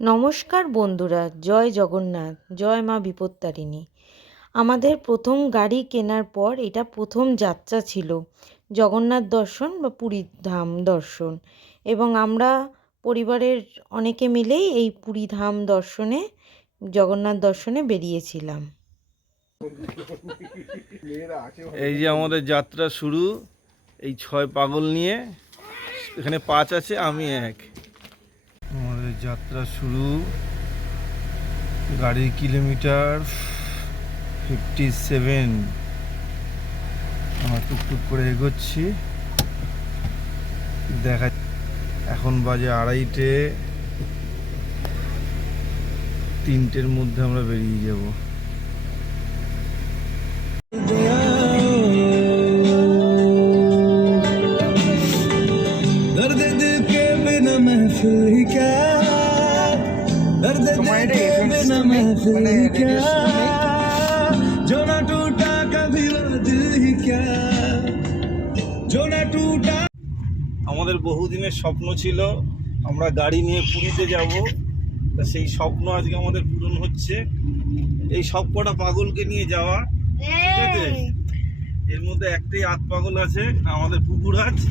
নমস্কার বন্ধুরা, জয় জগন্নাথ, জয় মা বিপত্তারিণী। আমাদের প্রথম গাড়ি কেনার পর এটা প্রথম যাত্রা ছিল জগন্নাথ দর্শন বা পুরীর ধাম দর্শন। এবং আমরা পরিবারের অনেকে মিলেই এই পুরী ধাম দর্শনে, জগন্নাথ দর্শনে বেরিয়েছিলাম। এই যে আমাদের যাত্রা শুরু, এই ছয় পাগল নিয়ে, এখানে পাঁচ আছে, আমি এক। যাত্রা শুরু। গাড়ির কিলোমিটার ফিফটি সেভেন আমরা টুকটুক করে এগোচ্ছি। দেখা এখন বাজে আড়াইটে। তিনটের মধ্যে আমরা বেরিয়ে যাব। আমাদের বহুদিনের স্বপ্ন ছিল, আমরা গাড়ি নিয়ে পুরীতে যাব। তা সেই স্বপ্ন আজকে আমাদের পূরণ হচ্ছে। এই সব কটা পাগলকে নিয়ে যাওয়া, ঠিক আছে? এর মধ্যে একটাই আত পাগল আছে, আমাদের পুকুর আছে।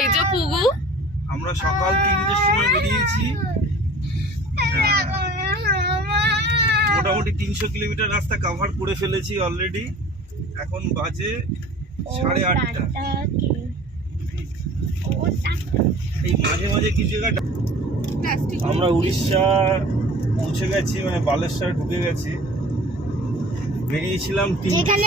এই যে পুকুর আমরা সকাল তিনটের সময় বেরিয়েছি। হ্যাঁ, মোটামুটি তিনশো কিলোমিটার রাস্তা কাভার করে ফেলেছি অলরেডি এখন বাজে সাড়ে আটটা। এই মাঝে মাঝে কিছু জায়গায় আমরা উড়িষ্যা পৌঁছে গেছি মানে বালেশ্বর ঢুকে গেছি। বেরিয়েছিলাম যেখানে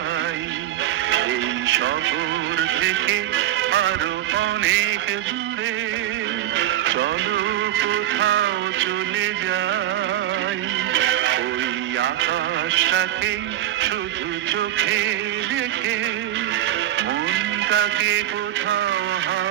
শহর থেকে আরও অনেক দূরে। চলো কোথাও চলে যাই। ওই আকাশটাকে শুধু চোখে রেখে, মনটাকে কোথাও হারাই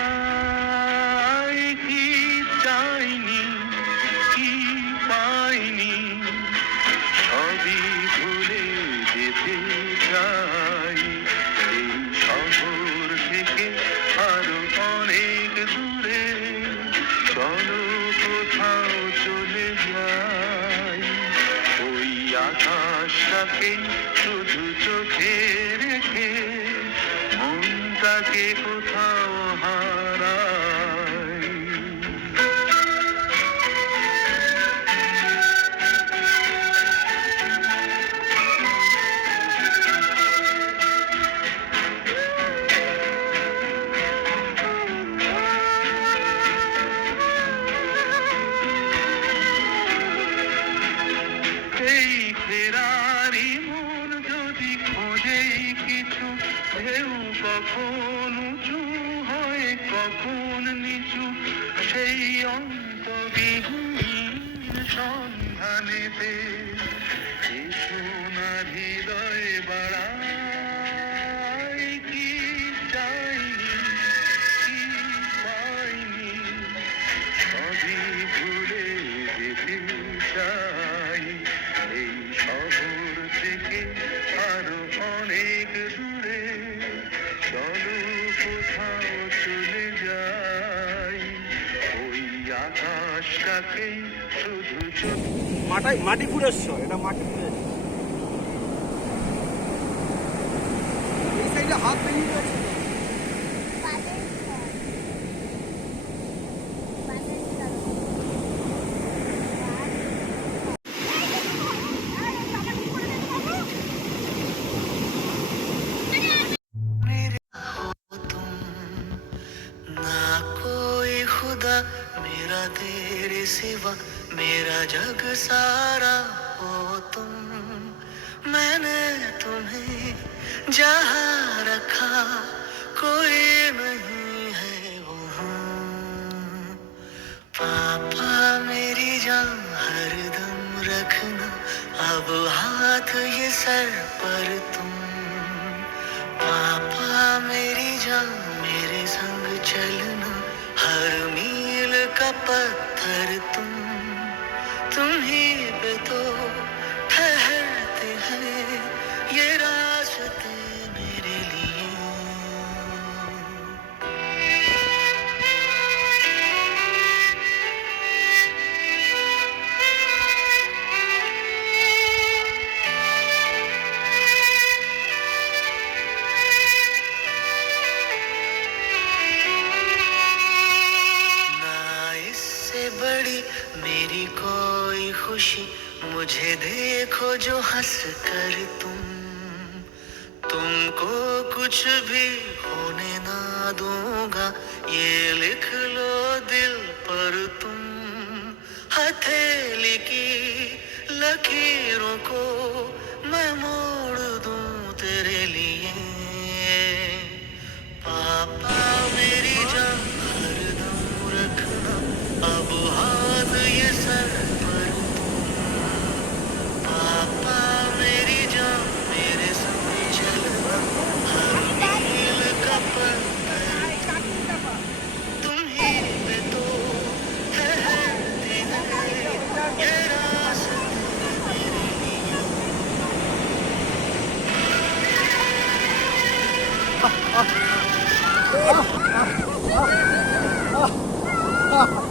আকাশটাকে শুধু চোখে রেখে কোথাও কখন উঁচু হয় কখন নিচু সেই অন্তবিহীন সন্ধানেতে সোনার হৃদয় বাড়াই কি পাইনি চোখ মাটি ফুরেশ্বর এটা মাটি হাত ভেঙে গেছে। कोई मेरा तेरे सिवा, मेरा जग सारा हो तुम। मैंने तुम्हें जहाँ रखा, कोई नहीं है वहाँ पापा मेरी जान हरदम रखना, अब हाथ ये सर पर तुम। पापा मेरी जान, मेरे संग चलना पत्थर तुम तुम इससे बड़ी मेरी कोई खुशी मुझे देखो जो हंस कर तुम तुमको कुछ भी होने ना दूंगा ये लिख लो दिल पर तुम हथेली की लकीरों को मैं मोड़ Oh.